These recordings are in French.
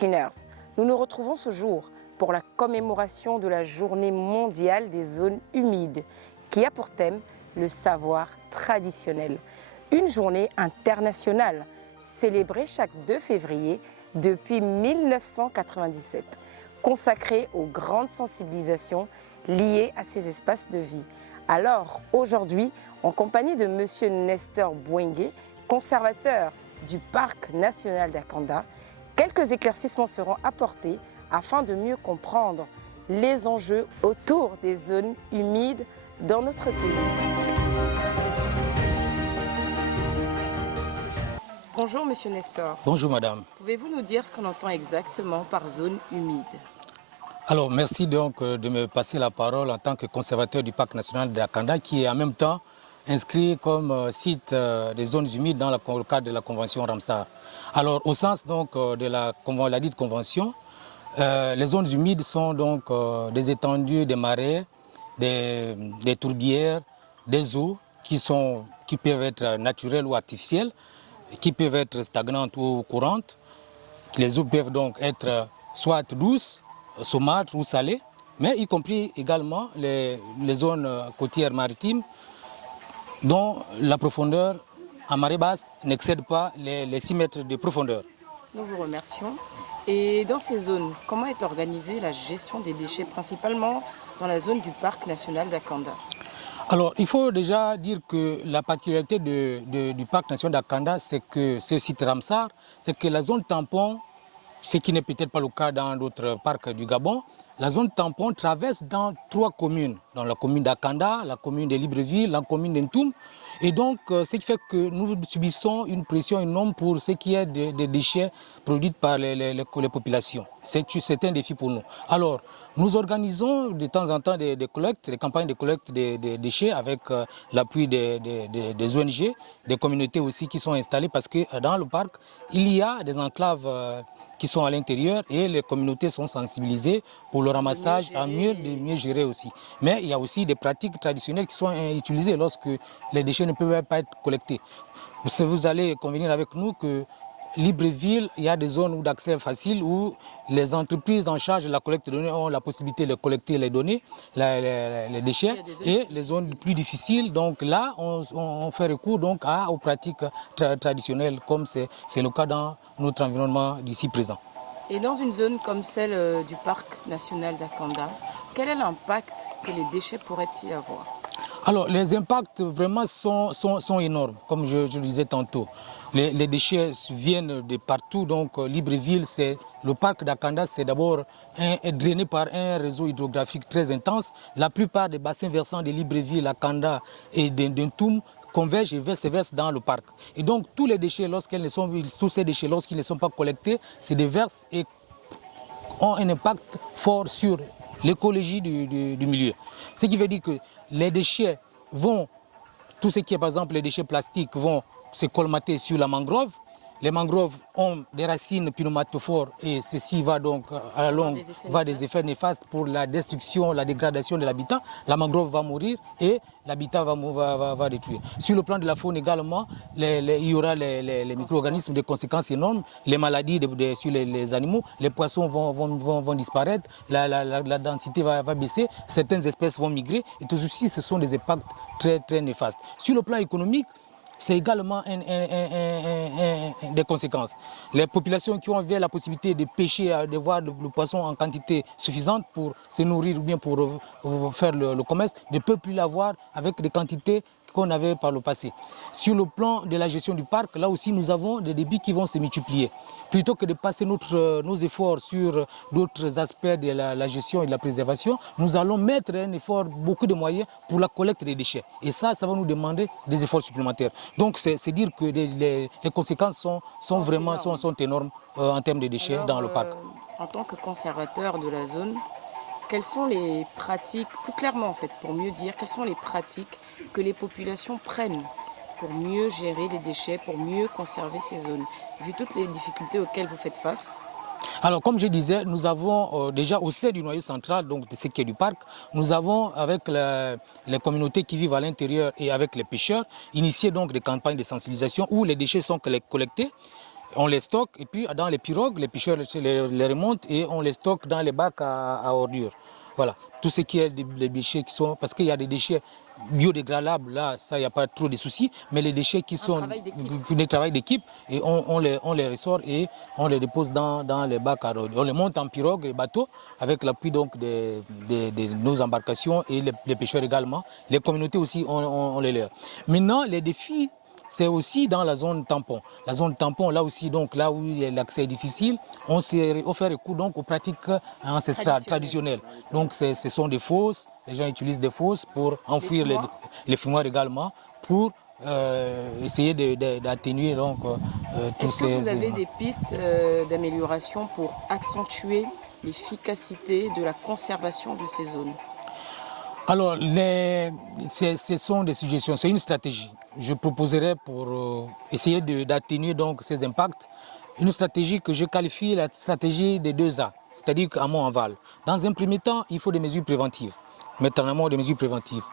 Skinners. Nous nous retrouvons ce jour pour la commémoration de la Journée mondiale des zones humides, qui a pour thème le savoir traditionnel. Une journée internationale, célébrée chaque 2 février depuis 1997, consacrée aux grandes sensibilisations liées à ces espaces de vie. Alors, aujourd'hui, en compagnie de M. Nestor Bouengue, conservateur du Parc national d'Akanda, quelques éclaircissements seront apportés afin de mieux comprendre les enjeux autour des zones humides dans notre pays. Bonjour Monsieur Nestor. Bonjour Madame. Pouvez-vous nous dire ce qu'on entend exactement par zone humide? Alors merci donc de me passer la parole en tant que conservateur du Parc national d'Akanda, qui est en même temps inscrit comme site des zones humides dans le cadre de la Convention Ramsar. Alors au sens donc de la dite convention, les zones humides sont donc des étendues, des marais, des tourbières, des eaux qui peuvent être naturelles ou artificielles, qui peuvent être stagnantes ou courantes. Les eaux peuvent donc être soit douces, saumâtres ou salées, mais y compris également les zones côtières maritimes dont la profondeur en marée basse n'excède pas les 6 mètres de profondeur. Nous vous remercions. Et dans ces zones, comment est organisée la gestion des déchets, principalement dans la zone du Parc national d'Akanda? Alors, il faut déjà dire que la particularité du Parc national d'Akanda, c'est que ce site Ramsar, c'est que la zone tampon, ce qui n'est peut-être pas le cas dans d'autres parcs du Gabon, la zone tampon traverse dans 3 communes, dans la commune d'Akanda, la commune de Libreville, la commune d'Ntoum. Et donc, ce qui fait que nous subissons une pression énorme pour ce qui est des déchets produits par les populations. C'est un défi pour nous. Alors, nous organisons de temps en temps des collectes, des campagnes de collecte des déchets avec l'appui des ONG, des communautés aussi qui sont installées, parce que dans le parc, il y a des enclaves qui sont à l'intérieur et les communautés sont sensibilisées pour le ramassage, à mieux gérer aussi. Mais il y a aussi des pratiques traditionnelles qui sont utilisées lorsque les déchets ne peuvent pas être collectés. Vous allez convenir avec nous que Libreville, il y a des zones d'accès facile où les entreprises en charge de la collecte de données ont la possibilité de collecter les données, les déchets, et les zones plus difficiles. Donc là, on fait recours donc aux pratiques traditionnelles, comme c'est le cas dans notre environnement d'ici présent. Et dans une zone comme celle du Parc national d'Akanda, quel est l'impact que les déchets pourraient-ils avoir? Alors, les impacts vraiment sont énormes, comme je le disais tantôt. Les déchets viennent de partout, donc Libreville, le parc d'Akanda, c'est d'abord drainé par un réseau hydrographique très intense. La plupart des bassins versants de Libreville, Akanda et d'Ntoum convergent et se versent dans le parc. Et donc, tous ces déchets, lorsqu'ils ne sont pas collectés, se déversent et ont un impact fort sur l'écologie du milieu. Ce qui veut dire que les déchets tout ce qui est par exemple les déchets plastiques vont se colmater sur la mangrove. Les mangroves ont des racines pneumatophores et ceci va donc à la longue des effets néfastes pour la destruction, la dégradation de l'habitat. La mangrove va mourir et l'habitat va détruire. Sur le plan de la faune également, il y aura les micro-organismes de conséquences énormes, les maladies sur les animaux, les poissons vont disparaître, la densité va baisser, certaines espèces vont migrer et tout ceci, ce sont des impacts très, très néfastes. Sur le plan économique, c'est également des conséquences. Les populations qui ont la possibilité de pêcher, de voir le poisson en quantité suffisante pour se nourrir ou bien pour faire le commerce, ne peuvent plus l'avoir avec des quantités qu'on avait par le passé. Sur le plan de la gestion du parc, là aussi nous avons des débits qui vont se multiplier. Plutôt que de passer nos efforts sur d'autres aspects de la gestion et de la préservation, nous allons mettre un effort, beaucoup de moyens pour la collecte des déchets. Et ça va nous demander des efforts supplémentaires. Donc c'est dire que les conséquences sont vraiment énormes en termes de déchets. Alors, dans le parc. En tant que conservateur de la zone, quelles sont les pratiques, plus clairement en fait, pour mieux dire, quelles sont les pratiques que les populations prennent pour mieux gérer les déchets, pour mieux conserver ces zones, vu toutes les difficultés auxquelles vous faites face? Alors, comme je disais, nous avons déjà au sein du noyau central, donc de ce qui est du parc, nous avons avec les communautés qui vivent à l'intérieur et avec les pêcheurs, initié donc des campagnes de sensibilisation où les déchets sont collectés. On les stocke et puis dans les pirogues, les pêcheurs les remontent et on les stocke dans les bacs à ordures. Voilà, tout ce qui est des déchets qui sont, parce qu'il y a des déchets biodégradables, là, ça, il n'y a pas trop de soucis, mais les déchets qui sont des travails d'équipe, et on les ressort et on les dépose dans les bacs à ordures. On les monte en pirogue, les bateaux, avec l'appui donc de nos embarcations et les pêcheurs également. Les communautés aussi, on les leur. Maintenant, les défis, c'est aussi dans la zone tampon. La zone tampon, là aussi, donc là où l'accès est difficile, on fait recours donc aux pratiques ancestrales, traditionnelles. Donc ce sont des fosses, les gens utilisent des fosses pour enfouir les fumoirs également, pour essayer d'atténuer donc tous ces... Est-ce que vous avez des pistes d'amélioration pour accentuer l'efficacité de la conservation de ces zones? Alors, ce sont des suggestions, c'est une stratégie. Je proposerais pour essayer d'atténuer donc ces impacts, une stratégie que je qualifie la stratégie des 2A, c'est-à-dire qu'amont aval. Dans un premier temps, il faut des mesures préventives, mettre en amont des mesures préventives.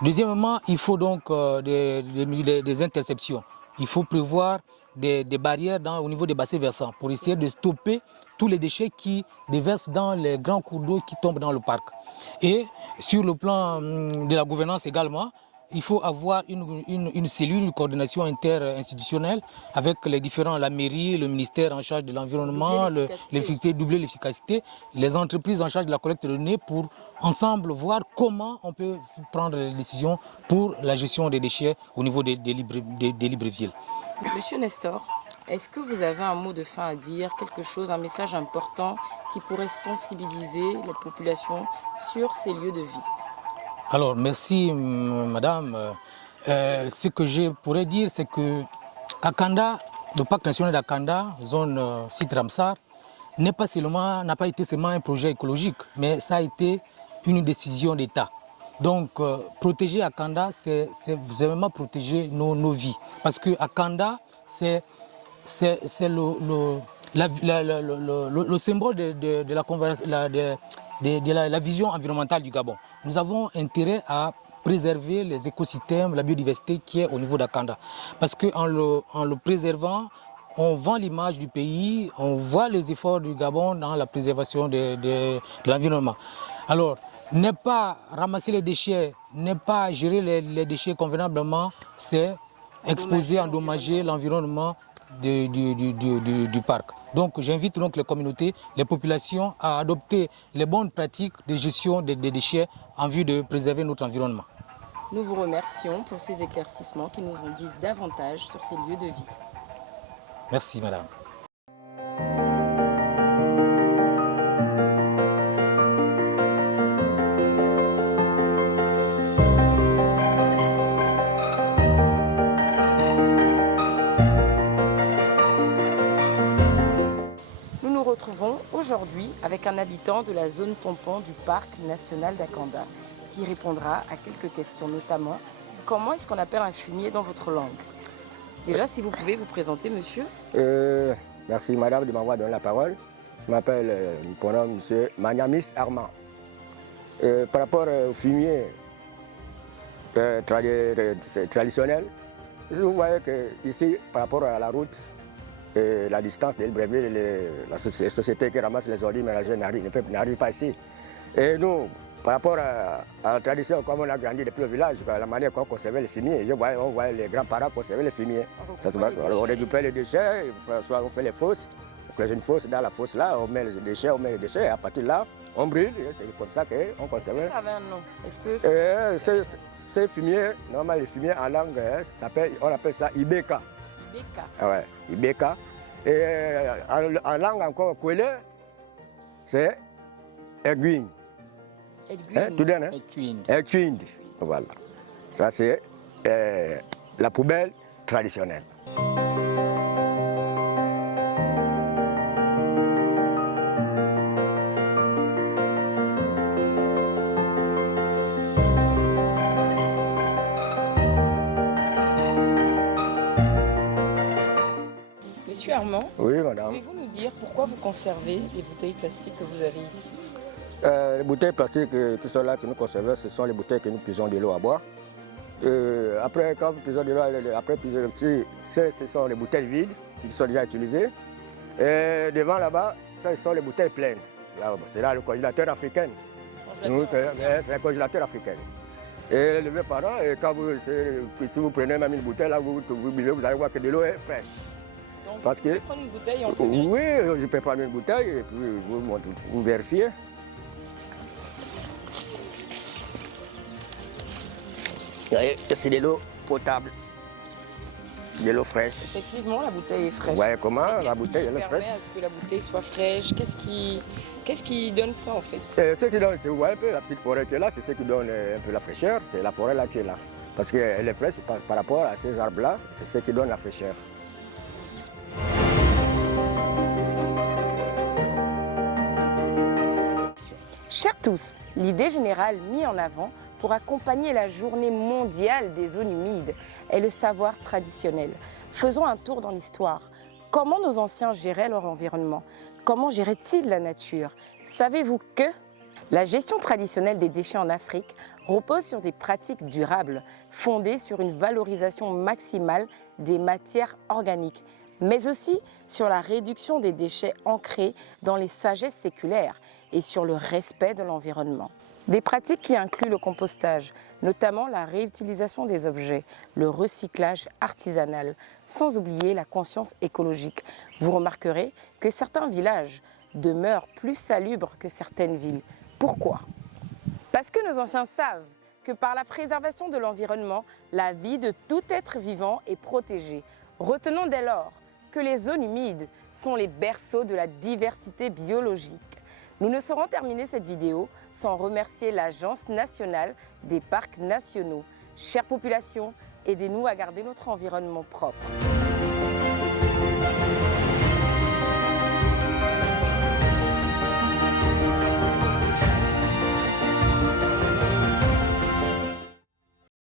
Deuxièmement, il faut donc des interceptions. Il faut prévoir des barrières au niveau des bassins versants pour essayer de stopper tous les déchets qui déversent dans les grands cours d'eau qui tombent dans le parc. Et sur le plan de la gouvernance également, il faut avoir une cellule, une coordination interinstitutionnelle avec les différents, la mairie, le ministère en charge de l'environnement, doubler l'efficacité, les entreprises en charge de la collecte de données pour ensemble voir comment on peut prendre les décisions pour la gestion des déchets au niveau des libres villes. Monsieur Nestor, est-ce que vous avez un mot de fin à dire, quelque chose, un message important qui pourrait sensibiliser la population sur ces lieux de vie? Alors, merci madame. Ce que je pourrais dire, c'est que Akanda, le parc national d'Akanda, zone site Ramsar, n'a pas été seulement un projet écologique, mais ça a été une décision d'État. Donc, protéger Akanda, c'est vraiment protéger nos vies. Parce que Akanda, c'est le symbole de la vision environnementale du Gabon. Nous avons intérêt à préserver les écosystèmes, la biodiversité qui est au niveau d'Akanda. Parce qu'en le préservant, on vend l'image du pays, on voit les efforts du Gabon dans la préservation de l'environnement. Alors, ne pas ramasser les déchets, ne pas gérer les déchets convenablement, c'est exposer, endommager l'environnement du parc. Donc j'invite donc les communautés, les populations à adopter les bonnes pratiques de gestion des déchets en vue de préserver notre environnement. Nous vous remercions pour ces éclaircissements qui nous en disent davantage sur ces lieux de vie. Merci madame. Aujourd'hui avec un habitant de la zone tampon du parc national d'Akanda qui répondra à quelques questions, notamment comment est-ce qu'on appelle un fumier dans votre langue? Déjà, si vous pouvez vous présenter, monsieur. Merci madame de m'avoir donné la parole. Je m'appelle mon prénom monsieur Magnamis Armand. Par rapport au fumier traditionnel, vous voyez que ici, par rapport à la route, la distance de Libreville, la société qui ramasse les ordures ménagères n'arrive pas ici. Et nous, par rapport à la tradition, comme on a grandi depuis le village, la manière qu'on conservait les fumiers, on voit les grands-parents conserver les fumiers. On récupère les déchets, soit on fait les fosses, on crée une fosse, dans la fosse là, on met les déchets, et à partir de là, on brûle, c'est comme ça qu'on conserve. Est-ce que ça avait un nom? Ces fumiers, normalement les fumiers en langue, on appelle ça Ibeka. Ibeka. Ouais, Ibeka. Et en langue encore Kwele, c'est Egwin. Tout donne, hein? Egwin. Voilà. Ça, c'est la poubelle traditionnelle. Monsieur Armand, oui, madame. Pouvez-vous nous dire pourquoi vous conservez les bouteilles plastiques que vous avez ici? Les bouteilles plastiques qui sont là, que nous conservons, ce sont les bouteilles que nous puisons de l'eau à boire. Après, quand plusieurs de l'eau, après plusieurs, ce sont les bouteilles vides qui sont déjà utilisées. Et devant là-bas, ce sont les bouteilles pleines. C'est là le congélateur africain. C'est un congélateur africain. Et le parent, et quand si vous prenez même une bouteille, là, vous buvez, vous allez voir que de l'eau est fraîche. Donc, parce que, prendre une bouteille en oui, je peux prendre une bouteille et puis vous vérifiez. C'est de l'eau potable, de l'eau fraîche. Effectivement, la bouteille est fraîche. Ouais, comment la bouteille elle est fraîche? Qu'est-ce qui permet à ce que la bouteille soit fraîche? Qu'est-ce qui donne ça en fait? Ce qui donne, vous voyez un peu la petite forêt qui est là, c'est ce qui donne un peu la fraîcheur. C'est la forêt là qui est là. Parce qu'elle est fraîche par rapport à ces arbres-là, c'est ce qui donne la fraîcheur. Chers tous, l'idée générale mise en avant pour accompagner la journée mondiale des zones humides est le savoir traditionnel. Faisons un tour dans l'histoire. Comment nos anciens géraient leur environnement? Comment géraient-ils la nature? Savez-vous que la gestion traditionnelle des déchets en Afrique repose sur des pratiques durables, fondées sur une valorisation maximale des matières organiques, mais aussi sur la réduction des déchets ancrés dans les sagesses séculaires et sur le respect de l'environnement. Des pratiques qui incluent le compostage, notamment la réutilisation des objets, le recyclage artisanal, sans oublier la conscience écologique. Vous remarquerez que certains villages demeurent plus salubres que certaines villes. Pourquoi? Parce que nos anciens savent que par la préservation de l'environnement, la vie de tout être vivant est protégée. Retenons dès lors que les zones humides sont les berceaux de la diversité biologique. Nous ne saurons terminer cette vidéo sans remercier l'Agence nationale des parcs nationaux. Chère population, aidez-nous à garder notre environnement propre.